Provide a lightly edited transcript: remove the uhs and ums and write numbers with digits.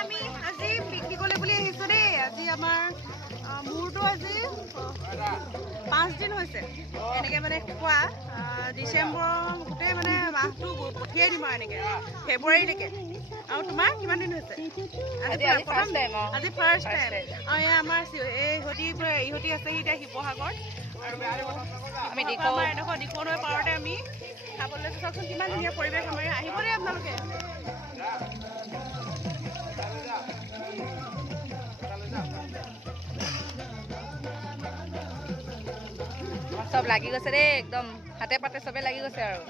আমি আজি পিকনিকলৈ বুলি আহিছোঁ দেই। আজি আমাৰ মোৰতো আজি 5 দিন হৈছে এনেকৈ মানে খোৱা। ডিচেম্বৰ গোটেই মানে মাহটো পঠিয়াই দিম আৰু এনেকৈ ফেব্ৰুৱাৰীলৈকে। আৰু তোমাৰ কিমান দিন হৈছে? আজি ফাৰ্ষ্ট টাইম। আৰু এই আমাৰ ইহঁতি আছে এতিয়া শিৱসাগৰ, আৰু আমি আমাৰ এডোখৰ দিখনৈ পাৰতে আমি খাবলৈ চাওকচোন কিমান ধুনীয়া পৰিৱেশ আমাৰ। আহিব দেই আপোনালোকে। চব লাগি গৈছে দেই, একদম হাতে পাতে চবে লাগি গৈছে আৰু।